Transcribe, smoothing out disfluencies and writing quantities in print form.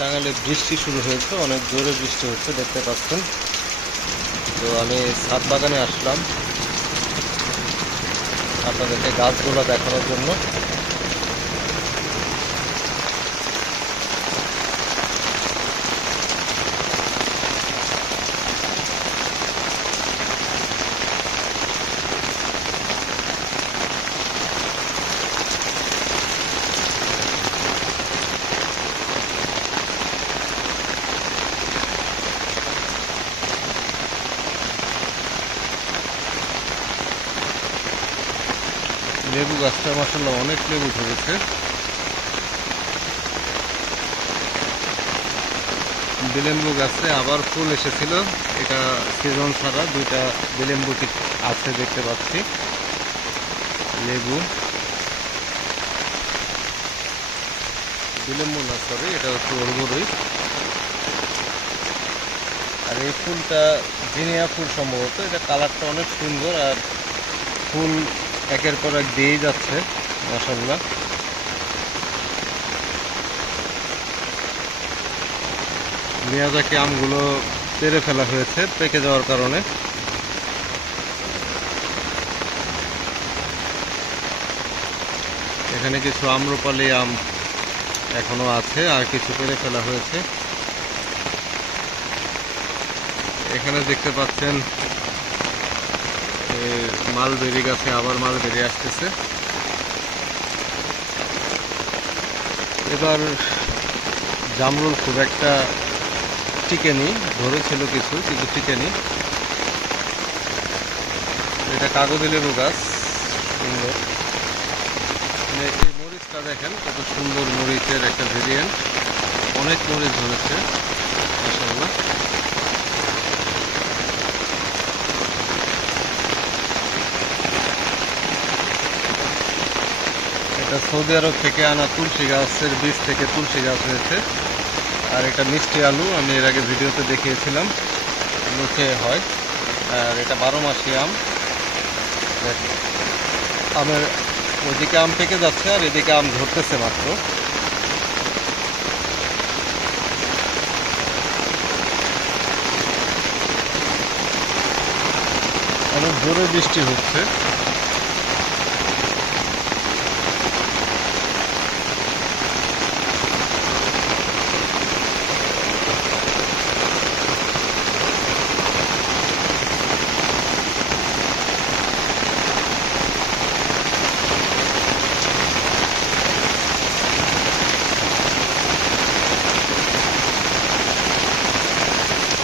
টাঙ্গাইলে বৃষ্টি শুরু হয়েছে, অনেক জোরে বৃষ্টি হচ্ছে দেখতে পাচ্ছেন। তো আমি ছাদ বাগানে আসলাম আপনাদেরকে গাছগুলো দেখানোর জন্য। লেবু গাছটা মাশাআল্লাহ অনেক লেবু ধরেছে। বিলেম্বু গাছে আবার ফুল এসেছিল, এটা সিজন ছাড়া দুইটা বিলেম্বু আছে দেখতে পাচ্ছি। লেবু বিলেম্বু না, সরি, এটা হচ্ছে অর্বরই। আর এই ফুলটা জিনিয়া ফুল সম্ভবত, এটা কালারটা অনেক সুন্দর আর ফুল একের পর এক দিয়েই যাচ্ছে মাশাআল্লাহ। মিয়াজাকি আমগুলো পেরে ফেলা হয়েছে পেকে যাওয়ার কারণে। এখানে কিছু আম্রপালি আম এখনো আছে আর কিছু পেরে ফেলা হয়েছে। এখানে দেখতে পাচ্ছেন মালবেরি গাছে আবার মালবেরি আসতেছে। এবার জামরুল খুব একটা টিকেনি, ধরেছিল কিছু কিন্তু টিকেনি। এটা কাগজি লেবু গাছ, সুন্দর। এই মরিচটা দেখেন কত সুন্দর, মরিচের একটা ভেরিয়েন্ট, অনেক মরিচ ধরেছে মাশাআল্লাহ। এটা সৌদি আরব থেকে আনা তুলসী গাছের বীজ থেকে তুলসী গাছ হয়েছে। আর এটা মিষ্টি আলু, আমি এর আগে ভিডিওতে দেখিয়েছিলাম, মুখে হয়। আর এটা 12 মাসি আম। আমের ওইদিকে আম পেকে যাচ্ছে আর এদিকে আম ধরতেছে মাত্র। অনেক জোরে বৃষ্টি হচ্ছে।